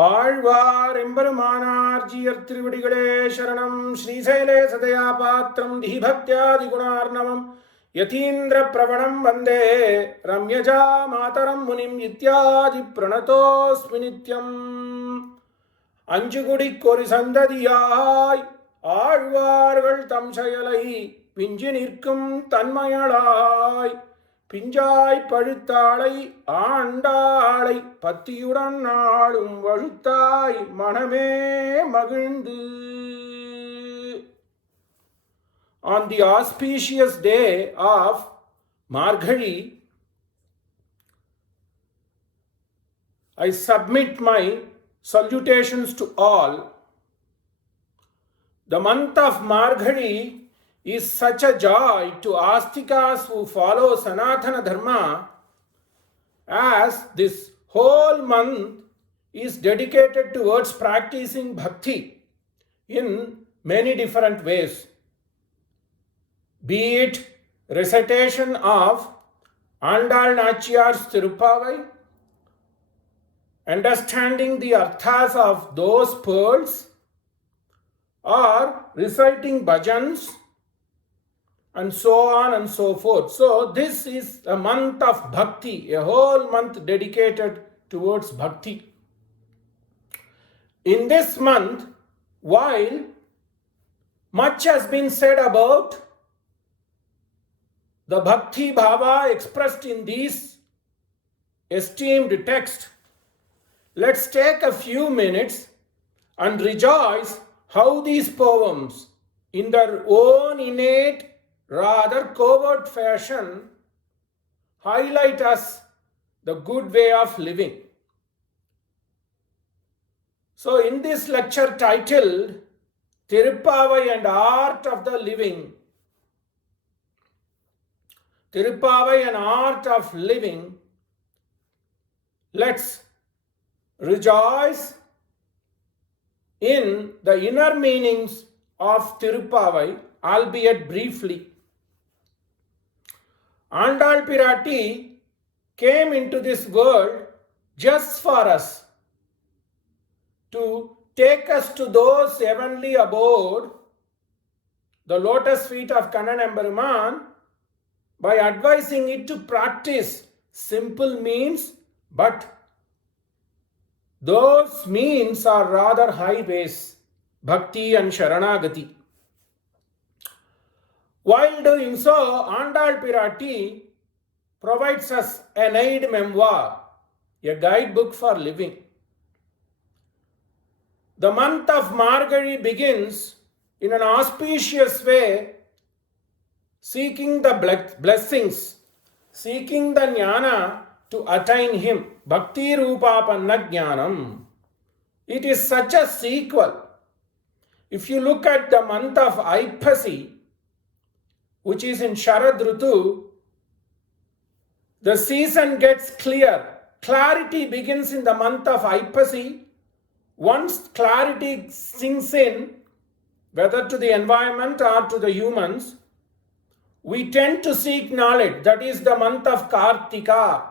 ஆழ்வார் எம்பெருமானார் ஜீயர் திருவடிகளே சரணம். ஸ்ரீசைலே சதயா பாத்திரம் தீபக்தியாதி குணார்ணவம் யதீந்திர பிரவணம் வந்தே ரம்யஜா மாதரம் முனிம் இத்தியாதி பிரணதோஸ்மி நித்யம். அஞ்சுகுடிக்கொரு சந்ததியாய் ஆழ்வார்கள் தம் செயலை பிஞ்சி நிற்கும் தன்மையளாய் பிஞ்சாய் பழுத்தாளை ஆண்டாளை பத்தியுடன் நாளும் வழுத்தாய் மனமே மகிழ்ந்து. On the auspicious day of Margazhi, I submit my salutations to all. The month of Margazhi is such a joy to astikas who follow Sanatana Dharma, as this whole month is dedicated towards practicing bhakti in many different ways. Be it recitation of Andal Nachiyar's Tirupavai, understanding the arthas of those pearls, or reciting bhajans, and so on and so forth. So this is a month of bhakti, a whole month dedicated towards bhakti. In this month, while much has been said about the bhakti bhava expressed in these esteemed texts, let's take a few minutes and rejoice how these poems, in their own innate, rather covert fashion, highlight us the good way of living. So in this lecture titled Tirupavai and Art of the Living, Tirupavai and Art of Living, let's rejoice in the inner meanings of Tirupavai, albeit briefly. Andal Pirati came into this world just for us, to take us to those heavenly abode, the lotus feet of Kannan Emperuman, by advising it to practice simple means, but those means are rather highways, bhakti and sharanagati. While doing so, Andal Pirati provides us an aid memoir, a guidebook for living. The month of Margazhi begins in an auspicious way, seeking the blessings, seeking the jnana to attain him, bhakti rupapanna jnanam. It is such a sequel. If you look at the month of Aipasi, which is in Sharad Rutu, the season gets clear. Clarity begins in the month of Aipasi. Once clarity sinks in, whether to the environment or to the humans, we tend to seek knowledge. That is the month of Kartika.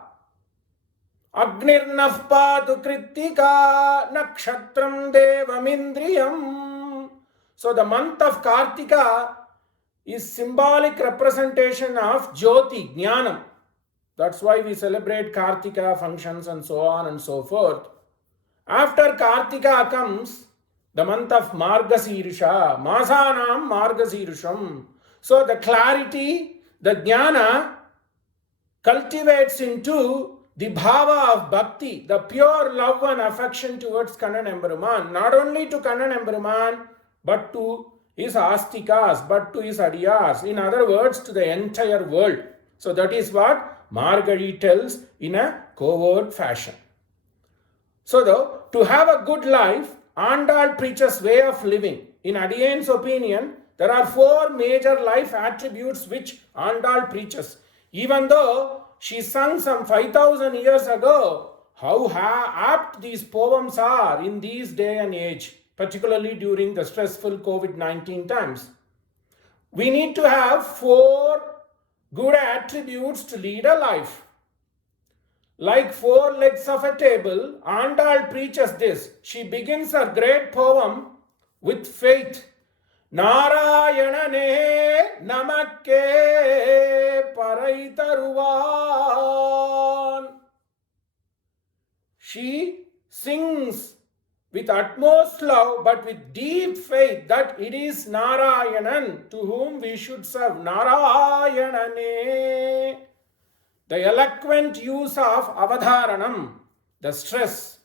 Agnirnah patu kritika nakshatram devamindriyam. So the month of Kartika is symbolic representation of Jyoti, Jnanam. That's why we celebrate Kartika functions and so on and so forth. After Kartika comes the month of Margasirsha, Masanam Margasirsham. So the clarity, the Jnana cultivates into the bhava of bhakti, the pure love and affection towards Kannan Emperuman. Not only to Kannan Emperuman, but to his astikas, but to his adiyars. In other words, to the entire world. So that is what Margazhi tells in a covert fashion. So though, to have a good life, Andal preaches way of living. In Adiyan's opinion, there are 4 major life attributes which Andal preaches. Even though she sung some 5,000 years ago, how apt these poems are in these day and age, particularly during the stressful COVID-19 times. We need to have 4 good attributes to lead a life. like four legs of a table. Andal preaches this. She begins her great poem with faith. Narayanane namakke parai taruvan. She sings with utmost love but with deep faith that it is Narayanan to whom we should serve. Narayanane. The eloquent use of avadharanam, the stress,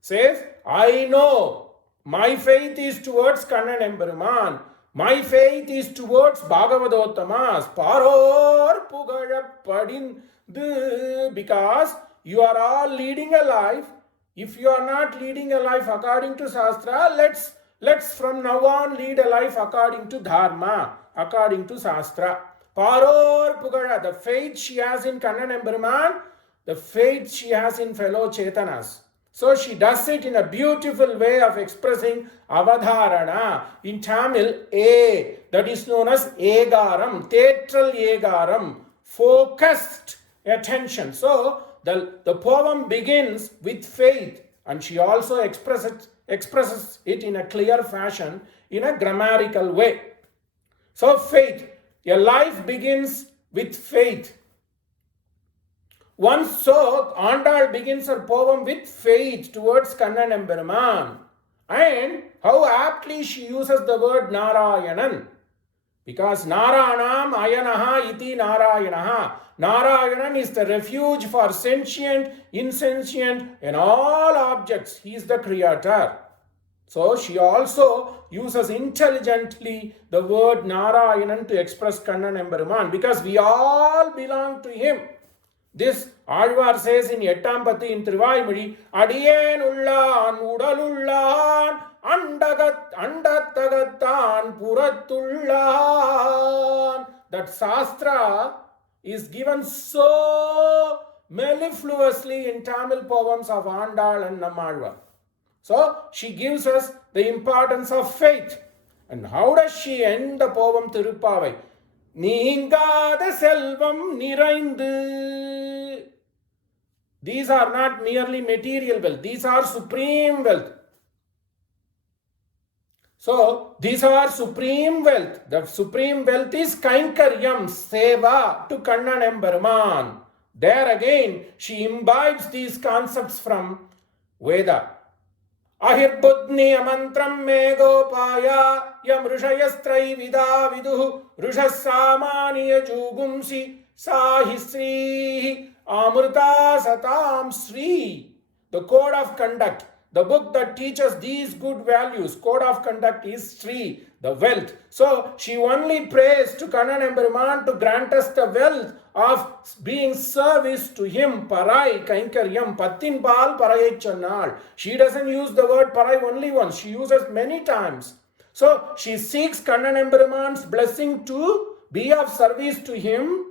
says, I know my faith is towards Kannan Emperuman. My faith is towards Bhagavadottamas. Paror Pugazhappadindu. Because you are all leading a life. If you are not leading a life according to Shastra, let's from now on lead a life according to Dharma, according to Shastra. Paror Pugara, the faith she has in Kannan Emperuman, the faith she has in fellow Chetanas. So she does it in a beautiful way of expressing avadharana. In Tamil, A, that is known as Egaram, Tetral Egaram, focused attention. So the poem begins with faith, and she also expresses it in a clear fashion, in a grammatical way. So faith, a life begins with faith. Once so, Andal begins her poem with faith towards Kannan Emperuman. And how aptly she uses the word Narayanan. Because Naranam Ayanaha iti Narayanaha. Narayanan is the refuge for sentient, insentient, and all objects. He is the creator. So she also uses intelligently the word Narayanan to express Kannan Emperuman, because we all belong to him. This Alvar says in Ettampati in Trivaimudi, Adiyen ullan, udalullan, andattagatan, puratullan. That Shastra is given so mellifluously in Tamil poems of Andal and Nammalvar. So she gives us the importance of faith. And how does she end the poem Tirupavai? Neengada selvam niraindu. These are not merely material wealth, these are supreme wealth. So these are supreme wealth. The supreme wealth is Kainkaryam, Seva to Kannan Emperuman. There again she imbibes these concepts from Veda. Ahirbudni amantram me gopaya yam rishayastrai vida viduhu rishasamaniya jugumsi sahisri amrita satam sri. The code of conduct, the book that teaches these good values, code of conduct is Sri, the wealth. So she only prays to Kannan Emperuman to grant us the wealth of being service to him. Parai, Kainkaryam, Pattin Pal Parayai Channal. She doesn't use the word Parai only once, she uses many times. So she seeks Kannan Emperuman's blessing to be of service to him,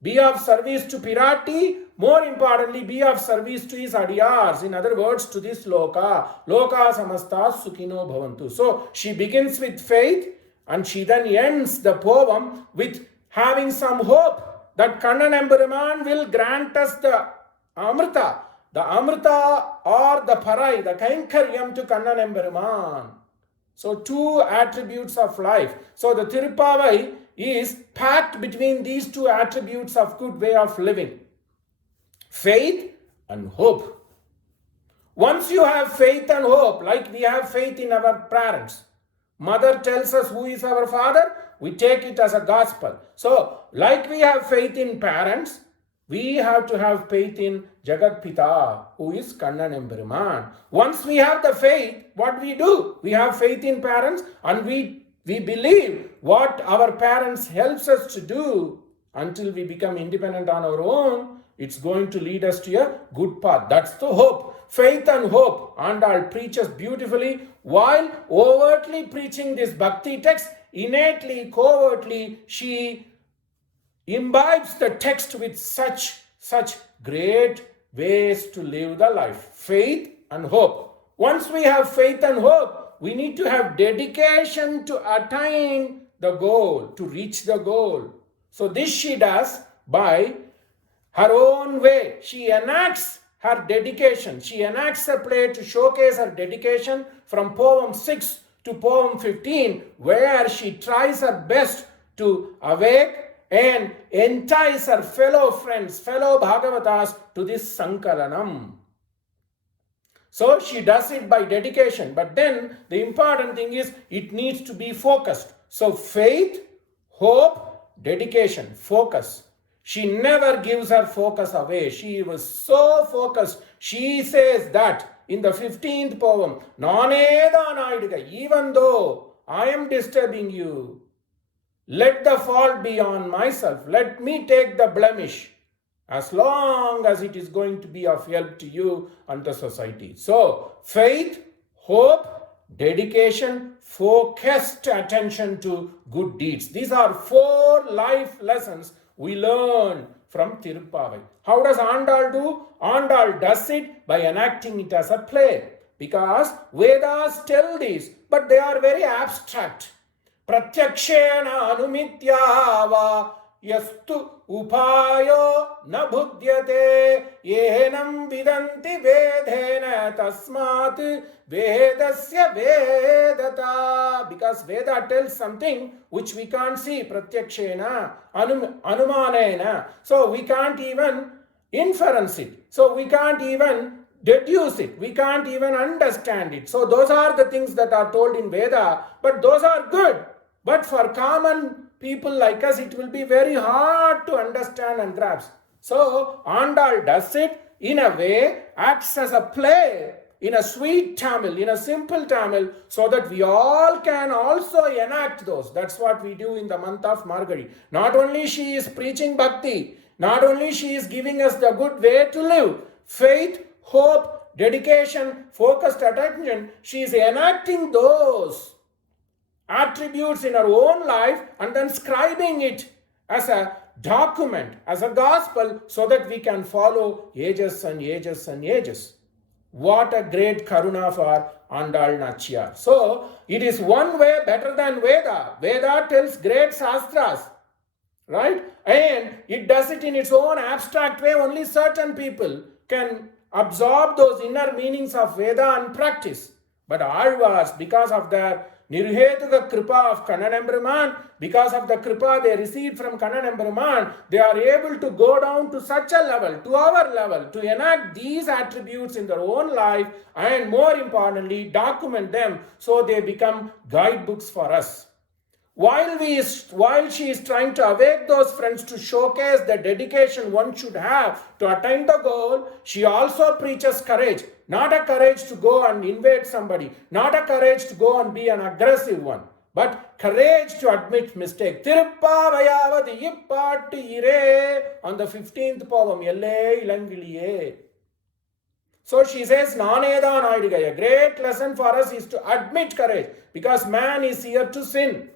be of service to Pirati, more importantly, be of service to his adiyars. In other words, to this loka. Loka samasta sukhino bhavantu. So she begins with faith and she then ends the poem with having some hope that Kannan Emperuman will grant us the Amrita or the Parai, the Kainkaryam to Kannan Emperuman. So two attributes of life. So the Tirupavai is packed between these two attributes of good way of living. Faith and hope. Once you have faith and hope, like we have faith in our parents. Mother tells us who is our father, we take it as a gospel. So, like we have faith in parents, we have to have faith in Jagat Pita, who is Kannan Emperuman. Once we have the faith, what we do? We have faith in parents and we believe what our parents helps us to do until we become independent on our own. It's going to lead us to a good path. That's the hope. Faith and hope. Andal preaches beautifully while overtly preaching this bhakti text. Innately, covertly, she imbibes the text with such great ways to live the life. Faith and hope. Once we have faith and hope, we need to have dedication to attain the goal, to reach the goal. So this she does by her own way. She enacts her dedication. She enacts a play to showcase her dedication from poem 6 to poem 15, where she tries her best to awake and entice her fellow friends, fellow Bhagavatas to this Sankalanam. So she does it by dedication. But then the important thing is it needs to be focused. So faith, hope, dedication, focus. She never gives her focus away. She was so focused. She says that in the 15th poem, even though I am disturbing you, let the fault be on myself. Let me take the blemish, as long as it is going to be of help to you and the society. So, faith, hope, dedication, focused attention to good deeds. These are 4 life lessons we learn from Tirupavai. How does Andal do? Andal does it by enacting it as a play. Because Vedas tell this, but they are very abstract. Pratyakshena anumityava yastu upayo na budhyate yehenam vidanti vedena tasmat vedasya vedata. Because Veda tells something which we can't see. Pratyakshena anumanena. So we can't even inference it. So we can't even deduce it. We can't even understand it. So those are the things that are told in Veda, but those are good. But for common people like us, it will be very hard to understand and grasp. So Andal does it in a way, acts as a play, in a sweet Tamil, in a simple Tamil, so that we all can also enact those. That's what we do in the month of Margazhi. Not only she is preaching bhakti, not only she is giving us the good way to live, faith, hope, dedication, focused attention, she is enacting those attributes in her own life and then scribing it as a document, as a gospel, so that we can follow ages and ages and ages. What a great karuna for Andal Nachiyar. So, it is one way better than Veda. Veda tells great shastras, right? And it does it in its own abstract way. Only certain people can absorb those inner meanings of Veda and practice. But Alvars, because of their Nirhetuka Kripa of Kannan Emperuman, because of the Kripa they received from Kannan Emperuman, they are able to go down to such a level, to our level, to enact these attributes in their own life and more importantly, document them so they become guidebooks for us. While she is trying to awake those friends to showcase the dedication one should have to attain the goal, she also preaches courage. Not a courage to go and invade somebody, not a courage to go and be an aggressive one, but courage to admit mistake. Tiruppavayavadi ippattu ire on the 15th poem, Yelle Ilangiliye. So she says, Naneda Naidiga, a great lesson for us is to admit courage, because man is here to sin.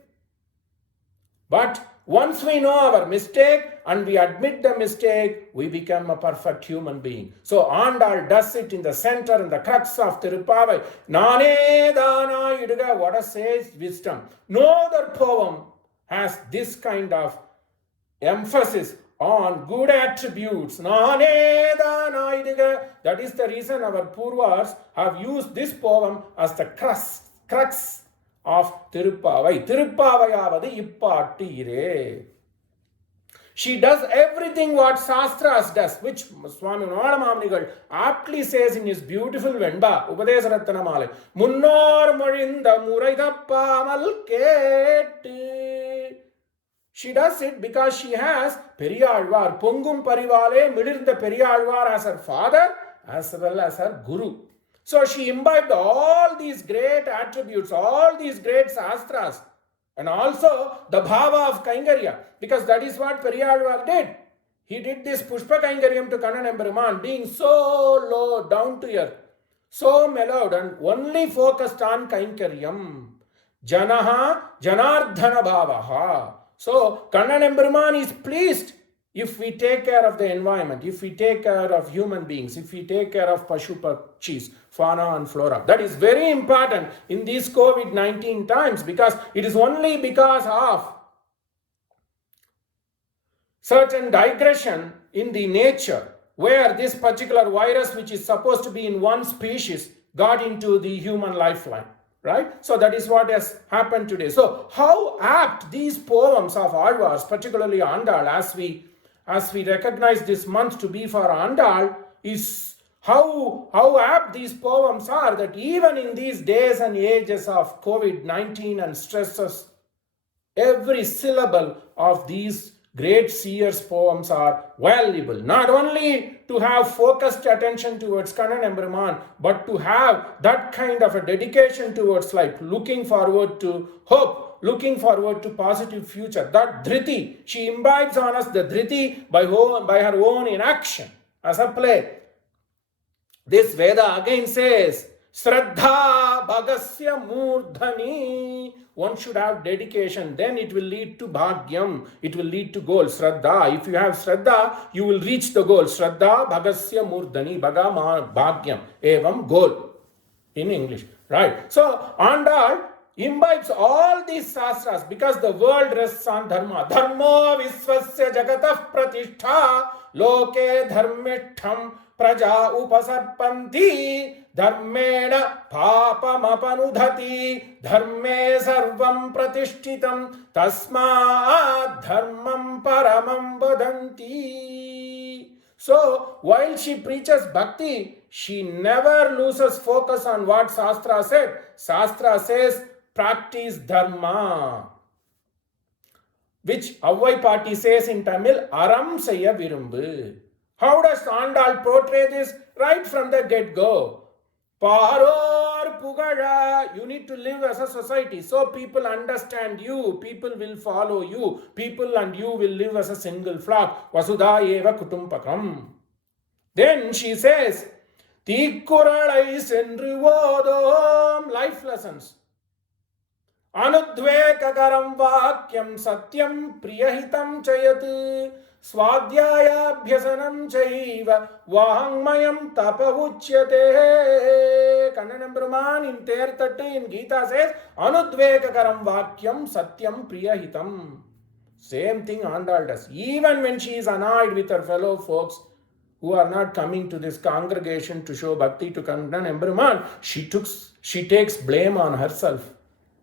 But once we know our mistake and we admit the mistake, we become a perfect human being. So Andal does it in the center and the crux of Tirupavai. Nane dana iduga, what a sage wisdom. No other poem has this kind of emphasis on good attributes. Nane dana iduga. That is the reason our Purvas have used this poem as the crux of Tirupavai. Tiruppavayavadi ippattu ire. She does everything what Shastras does, which Swami Nodamamnigal aptly says in his beautiful Venba, Upadesa Rattanamale. Munnor Morinda Muraidappamal Keti. She does it because she has Periyalvar, Pongum Parivale, Midirnda Periyalvar as her father as well as her guru. So she imbibed all these great attributes, all these great shastras, and also the bhava of Kaingarya, because that is what Periyalvar did. He did this Pushpa Kaingaryam to Kannan Emperuman, being so low, down to earth, so mellowed, and only focused on Kainkaryam. Janaha Janardhana Bhavaha. So Kannan Emperuman is pleased if we take care of the environment, if we take care of human beings, if we take care of Pashu Pakshis, fauna and flora. That is very important in these COVID-19 times, because it is only because of certain digression in the nature where this particular virus, which is supposed to be in one species, got into the human lifeline, right? So that is what has happened today. So how apt these poems of Alvars, particularly Andal, as we recognize this month to be for Andal, is how apt these poems are, that even in these days and ages of COVID-19 and stresses, every syllable of these great seers' poems are valuable, not only to have focused attention towards Kannan Emperuman, but to have that kind of a dedication towards life, looking forward to hope, looking forward to positive future. That dhriti, she imbibes on us the dhriti by her own inaction as a play. This Veda again says, Shraddha Bhagasya Murdhani. One should have dedication, then it will lead to Bhagyam, it will lead to goal. Shraddha, if you have Shraddha, you will reach the goal. Shraddha Bhagasya Murdhani, Bhaga Bhagyam, Evam goal in English, right? So, Andal imbibes all these sastras because the world rests on dharma. Dharmo visvasya jagatah pratishtha, loke dharmishtham praja upasarpanti, dharmena papamapanudhati, dharme sarvam pratishtitam, tasmat dharmam paramam vadanti. So, while she preaches bhakti, she never loses focus on what Shastra said. Shastra says, practice dharma, which Avvai Patti says in Tamil, aram seiya virumbu. How does Andal portray this? Right from the get-go. Paror Pugada, you need to live as a society. So people understand you, people will follow you, people and you will live as a single flock. Vasudha eva kutumpakam. Then she says, Tikkuralai sendru vodom, life lessons. Anudvekakaram vakyam satyam priyahitam chayat. Swadhyayabhyasanam chaiva vahangmayam tapauchyate. Kannan Emperuman in Terthattu in Gita says, Anudvekakaram vakyam satyam priyahitam. Same thing Andal does. Even when she is annoyed with her fellow folks who are not coming to this congregation to show bhakti to Kannan Emperuman, she takes blame on herself.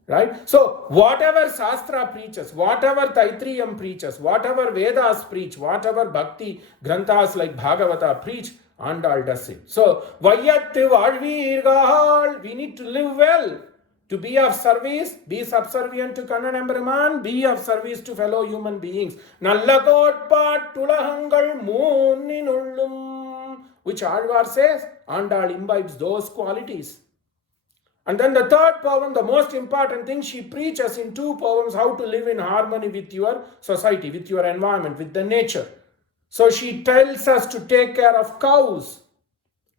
Right? So, whatever Shastra preaches, whatever Taitriyam preaches, whatever Vedas preach, whatever Bhakti Granthas like Bhagavata preach, Andal does it. So, Vayattu Valvirgal, we need to live well, to be of service, be subservient to Kannan Emperuman, be of service to fellow human beings. Nallakotpat Tulahangal Mooninullum, which Alvar says, Andal imbibes those qualities. And then the third poem, the most important thing, she preaches in two poems how to live in harmony with your society, with your environment, with the nature. So she tells us to take care of cows,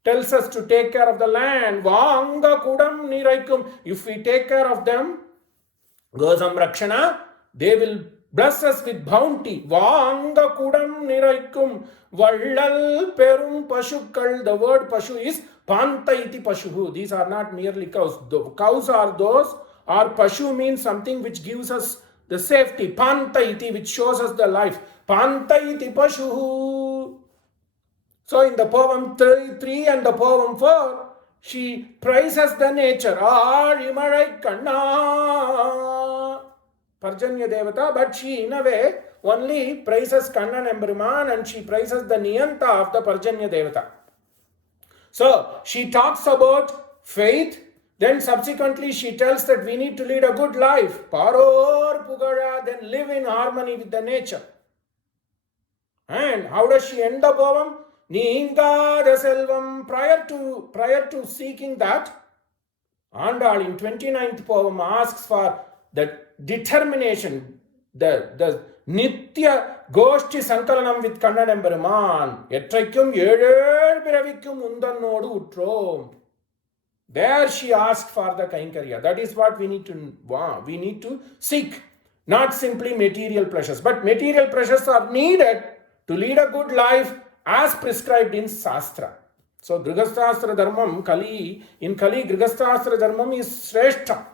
tells us to take care of the land. Vanga kudam niraikum. If we take care of them, Gosam Rakshana, they will bless us with bounty. Vanga kudam niraikum. Vallal perum pashukal. The word pashu is Panta iti pashuhu. These are not merely cows. The cows are those, or pashu means something which gives us the safety. Panta iti, which shows us the life. Panta iti pashuhu. So in the poem 3 and the poem 4, she praises the nature. Arimarai kanna. Parjanya Devata, but she in a way only praises Kannan Emperuman and she praises the Niyanta of the Parjanya Devata. So, she talks about faith, then subsequently she tells that we need to lead a good life. Paror Pugada, then live in harmony with the nature. And how does she end the poem? Ningada Selvam, prior to seeking that, Andal in 29th poem asks for the determination, the Nitya Goshti Sankalanam with Kannan Emperuman. Etraikum Yeder Piravikkum Undannodu Utrom. There she asked for the Kainkarya. That is what we need to seek. Not simply material pleasures. But material pleasures are needed to lead a good life as prescribed in Shastra. So Grihasthastra Dharmam, in Kali Grihasthastra Dharmam is Shrestha.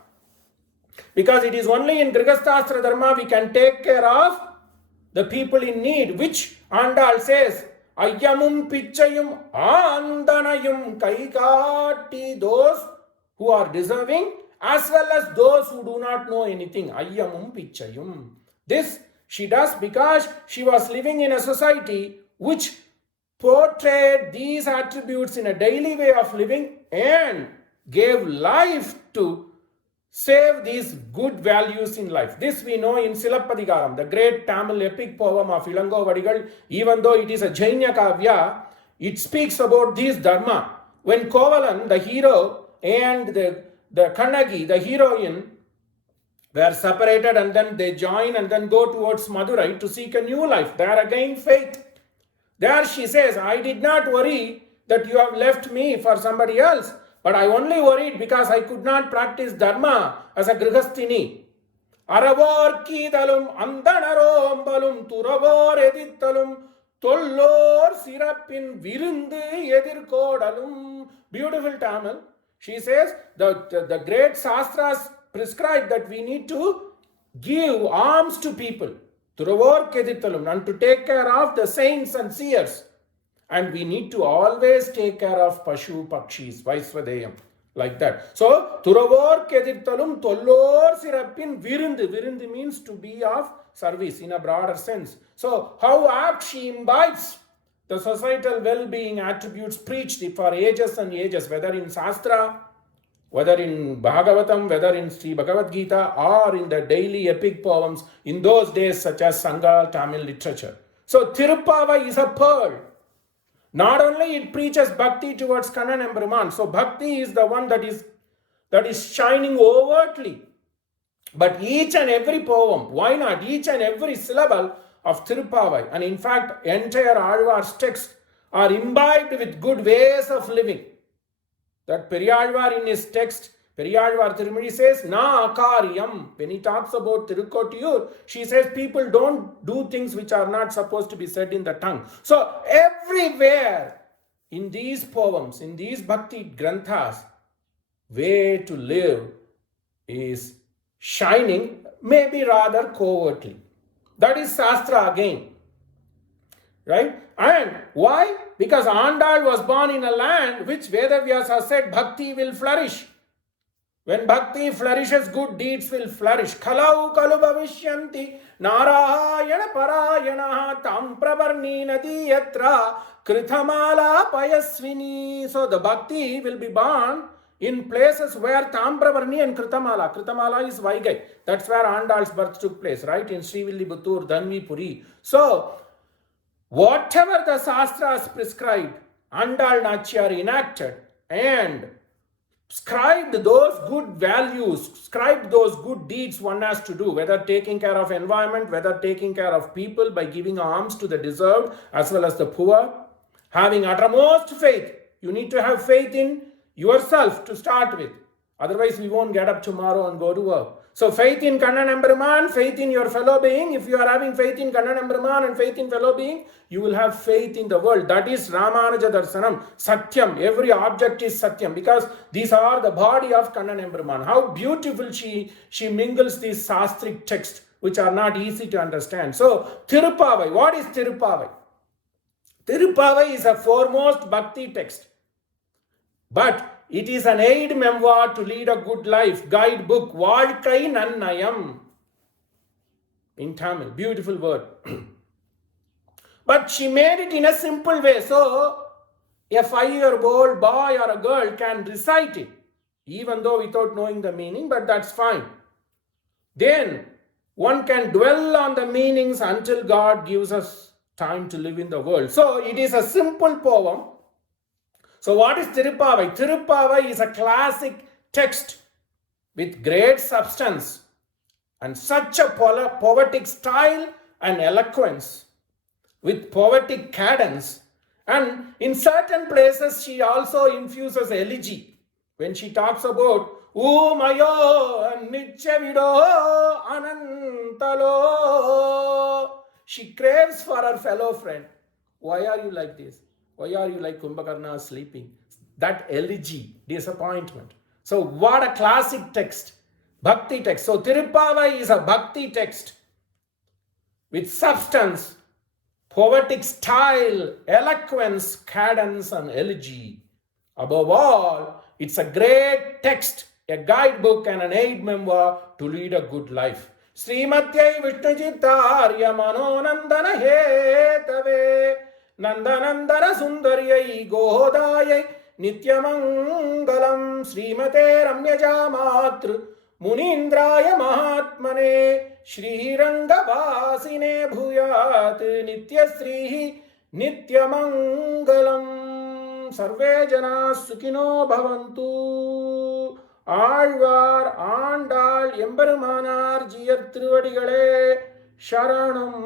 Because it is only in Grihasthastra Dharma we can take care of the people in need, which Andal says, Ayyamum pichayum andanayum kaikati, those who are deserving as well as those who do not know anything. Ayyamum pichayum. This she does because she was living in a society which portrayed these attributes in a daily way of living and gave life to save these good values in life. This we know in Silappadigaram, the great Tamil epic poem of Ilango Vadigal. Even though it is a Jaina Kavya, it speaks about this dharma. When Kovalan, the hero, and the Kannagi, the heroine, were separated and then they join and then go towards Madurai to seek a new life. There again faith. There she says, I did not worry that you have left me for somebody else, but I only worried because I could not practice dharma as a grihasthini. Aravor kidalum andanarom turavor edittalum tollor sirappin virundu edirkodalum. Beautiful Tamil. She says the great Shastras prescribe that we need to give alms to people. Turavor kedittalum, and to take care of the saints and seers. And we need to always take care of Pashu Pakshis, Vaiswadeyam, like that. So, Turavor Kedirtalum Tollor Sirappin Virundu. Virundu means to be of service in a broader sense. So, how apt she imbibes the societal well-being attributes preached for ages and ages, whether in Shastra, whether in Bhagavatam, whether in Sri Bhagavad Gita, or in the daily epic poems in those days, such as Sangha Tamil literature. So, Tirupavai is a pearl. Not only it preaches bhakti towards Kannan Emperuman, so bhakti is the one that is shining overtly. But each and every poem, why not each and every syllable of Tirupavai, and in fact entire Alvar's text, are imbibed with good ways of living. That Periyalvar in his text, Periyalvar Tirumizhi says, Na akaryam. When he talks about Tirukkotiyur, she says people don't do things which are not supposed to be said in the tongue. So everywhere in these poems, in these bhakti granthas, way to live is shining, maybe rather covertly. That is Shastra again. Right? And why? Because Andal was born in a land which Vedavyasa said bhakti will flourish. When bhakti flourishes, good deeds will flourish. Kalau kalu bhavishyanti narayana parayana tam pravarni nadi yatra krithamala payasvini. So the bhakti will be born in places where Tampravarni and Kritamala. Kritamala is Vaigai. That's where Andal's birth took place, right? In Srivilliputturu, Dhanvi Puri. So, whatever the Shastras prescribed, Andal Nachiyar enacted and scribed those good values, scribed those good deeds one has to do, whether taking care of environment, whether taking care of people by giving alms to the deserved as well as the poor, having uttermost faith. You need to have faith in yourself to start with. Otherwise, we won't get up tomorrow and go to work. So faith in Kannan Emperuman, faith in your fellow being. If you are having faith in Kannan Emperuman and faith in fellow being, you will have faith in the world. That is Ramanuja Darsanam, Satyam. Every object is Satyam because these are the body of Kannan Emperuman. How beautiful she mingles these Sastric texts which are not easy to understand. So Tirupavai, what is Tirupavai? Tirupavai is a foremost bhakti text. But it is an aid memoir to lead a good life, guidebook, Vaalkai Nannayam. In Tamil, beautiful word. But she made it in a simple way. So, a 5-year-old boy or a girl can recite it, even though without knowing the meaning, but that's fine. Then, one can dwell on the meanings until God gives us time to live in the world. So, it is a simple poem. So what is Tirupavai? Tirupavai is a classic text with great substance and such a poetic style and eloquence with poetic cadence. And in certain places she also infuses elegy when she talks about Umayo Nichavido Anantalo. She craves for her fellow friend. Why are you like this? Why are you like Kumbhakarna sleeping? That elegy, disappointment. So what a classic text, bhakti text. So Tirupavai is a bhakti text. with substance, poetic style, eloquence, cadence, and elegy. Above all, it's a great text, a guidebook, and an aid memoir to lead a good life. Srimatyai Vishnuchitarya Manonandana Hetave Nandanandana Sundaryai Godayai Nityamangalam Srimate Ramyajamatru Munindraya Mahatmane Srirangavasine Bhuyat Nityasrihi Nityamangalam. சர்வே ஜனா சுகினோ பவந்து. ஆழ்வார் ஆண்டாள் எம்பெருமானார் ஜியர் திருவடிகளே சரணம்.